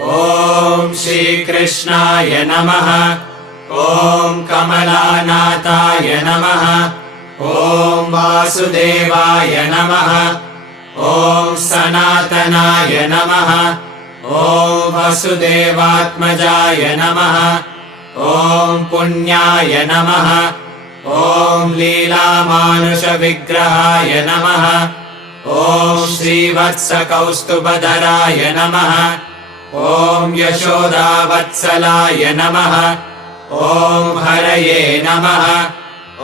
ॐ श्रीकृष्णाय नमः। ॐ कमलानाथाय नमः। ॐ वासुदेवाय नमः। ॐ सनातनाय नमः। ॐ वसुदेवात्मजाय नमः। ॐ पुण्याय नमः। ॐ लीलामानुषविग्रहाय नमः। ॐ श्रीवत्सकौस्तुभधराय नमः। ॐ यशोदावत्सलाय नमः। ॐ हरये नमः।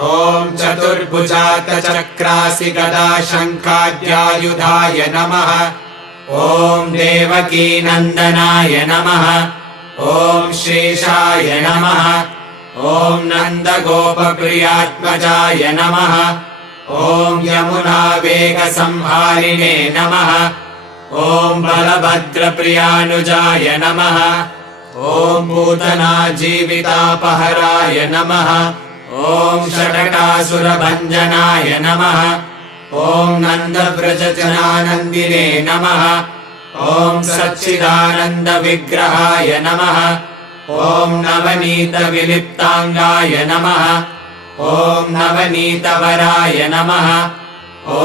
ॐ चतुर्भुजातचक्रासि गदाशङ्खाद्यायुधाय नमः। ॐ देवकीनन्दनाय नमः। ॐ श्रीशाय नमः। ॐ नन्दगोपप्रियात्मजाय नमः। ॐ यमुनावेगसंहारिणे नमः। ॐ बलभद्रप्रियानुजाय नमः। ॐ पूतनाजीवितापहराय नमः। ॐ षटकासुरभञ्जनाय नमः। ॐ नन्दव्रजजनानन्दिने नमः। ॐ सच्चिदानन्दविग्रहाय नमः। ॐ नवनीतविलिप्ताङ्गाय नमः। ॐ नवनीतवराय नमः। ॐ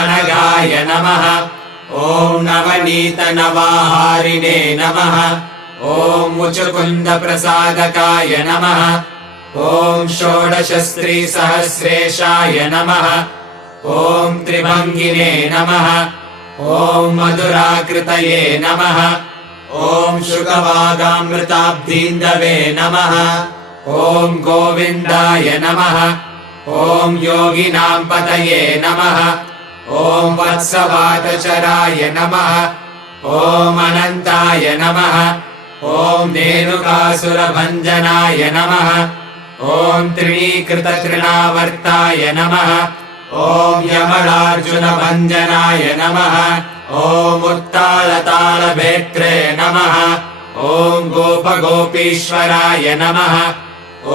अनगाय नमः। ॐ नवनीतनवाहारिणे नमः। ॐ मुचुकुन्दप्रसादकाय नमः। ॐ षोडशस्त्रीसहस्रेशाय नमः। ॐ त्रिभङ्गिने नमः। ॐ मधुराकृतये नमः। ॐ शुकवागामृताब्धीन्दवे नमः। ॐ गोविन्दाय नमः। ॐ योगिनां पतये नमः। ॐ वत्सवातचराय नमः। ॐ अनन्ताय नमः। ॐ धेनुकासुरभञ्जनाय नमः। ॐ त्रिणीकृततृणावर्ताय नमः। ॐ यमलार्जुनभञ्जनाय नमः। ॐ उत्तालतालभेत्रे नमः। ॐ गोपगोपीश्वराय नमः।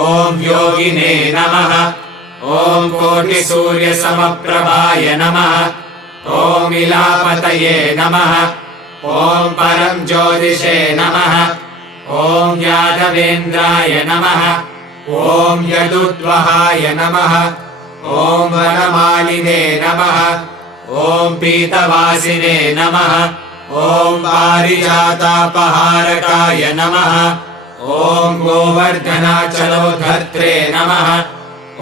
ॐ योगिने नमः। ॐ कोटिसूर्यसमप्रभाय नमः। ॐ इलापतये नमः। ॐ परं ज्योतिषे नमः। ॐ यादवेन्द्राय नमः। ॐ यदुद्वहाय नमः। ॐ वनमालिने नमः। ॐ पीतवासिने नमः। ॐ पारिजातापहारकाय नमः। ॐ गोवर्धनाचलोद्धर्त्रे नमः।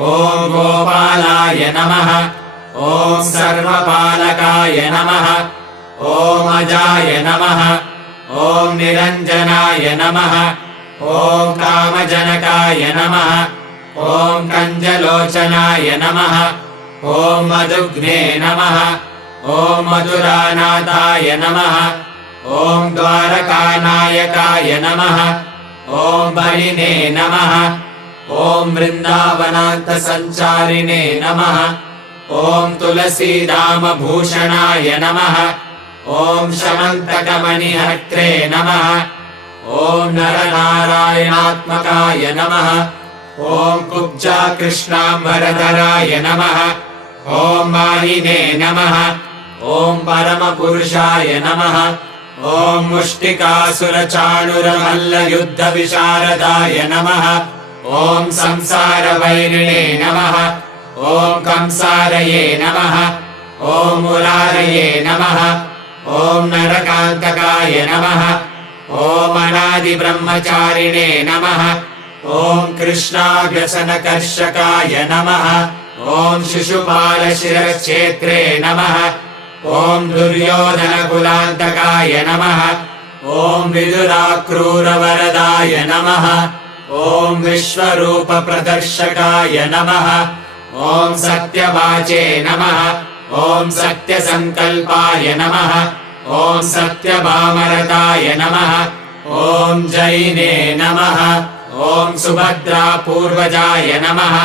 ॐ गोपालाय नमः। ॐ सर्वपालकाय नमः। ॐ अजाय नमः। ॐ निरञ्जनाय नमः। ॐ कामजनकाय नमः। ॐ कञ्जलोचनाय नमः। ॐ मधुग्ने नमः। ॐ मधुरानाथाय नमः। ॐ द्वारकानायकाय नमः। ॐ बलिने नमः। ॐ वृन्दावनान्तसञ्चारिणे नमः। ॐ तुलसीदामभूषणाय नमः। ॐ शमन्तकमणिहर्त्रे नमः। ॐ नरनारायणात्मकाय नमः। ॐ कुब्जाकृष्णाम्बरधराय नमः। ॐ मालिने नमः। ॐ परमपुरुषाय नमः। ॐ मुष्टिकासुरचाणुरमल्लयुद्धविशारदाय नमः। ॐ संसारवैरिणे नमः। ॐ कंसारये नमः। ॐ मुरारये नमः। ॐ नरकान्तकाय नमः। ॐ अनादिब्रह्मचारिणे नमः। ॐ कृष्णाव्यसनकर्षकाय नमः। ॐ शिशुपालशिरश्चेत्रे नमः। ॐ दुर्योधनकुलान्तकाय नमः। ॐ विदुराक्रूरवरदाय नमः। ॐ विश्वरूपप्रदर्शकाय नमः। ॐ सत्यवाचे नमः। ॐ सत्यसङ्कल्पाय नमः। ॐ सत्यभामरताय नमः। ॐ जैने नमः। ॐ सुभद्रापूर्वजाय नमः।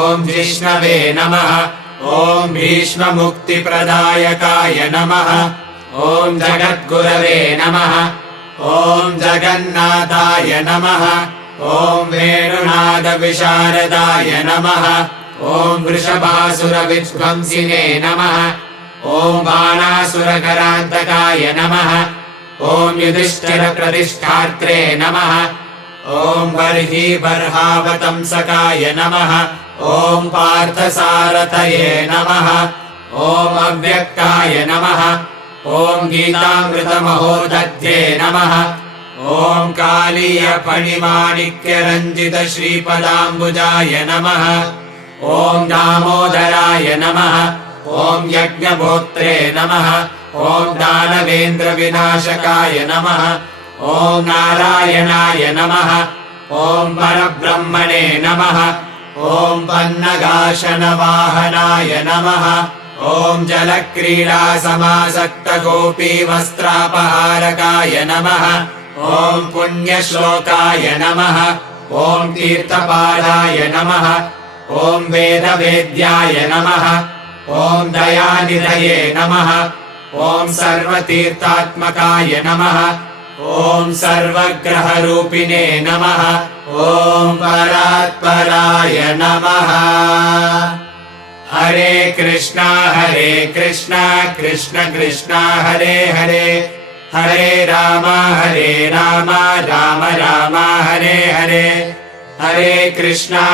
ॐ जिष्णवे नमः। ॐ भीष्ममुक्तिप्रदायकाय नमः। ॐ जगद्गुरवे नमः। ॐ जगन्नाथाय नमः। ॐ वेणुनादविशारदाय नमः। ॐ वृषभासुरविध्वंसिने नमः। ॐ बाणासुरकरान्तकाय नमः। ॐ युधिष्ठिरप्रतिष्ठात्रे नमः ॐ बर्हि बर्हावतंसकाय नमः ॐ पार्थसारथये नमः ॐ अव्यक्ताय नमः ॐ गीतामृतमहोदध्ये नमः ॐ कालीयफणिमाणिक्यरञ्जितश्रीपदाम्बुजाय नमः ॐ दामोदराय नमः ॐ यज्ञभोक्त्रे नमः ॐ दानवेन्द्रविनाशकाय नमः ॐ नारायणाय नमः ॐ परब्रह्मणे नमः ॐ पन्नगाशनवाहनाय नमः ॐ जलक्रीडासमासक्तगोपीवस्त्रापहारकाय नमः ॐ पुण्यश्लोकाय नमः ॐ तीर्थपादाय नमः ॐ वेदवेद्याय नमः ॐ दयानिधये नमः ॐ सर्वतीर्थात्मकाय नमः ॐ सर्वग्रहरूपिणे नमः ॐ परात्पराय नमः हरे कृष्णा कृष्ण कृष्ण हरे हरे हरे राम राम राम हरे हरे हरे कृष्णा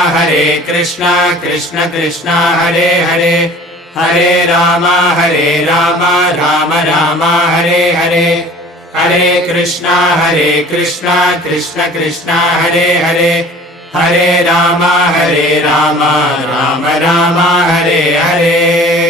कृष्ण कृष्ण हरे हरे हरे राम राम राम हरे हरे हरे कृष्णा कृष्ण कृष्ण हरे हरे हरे राम राम राम हरे हरे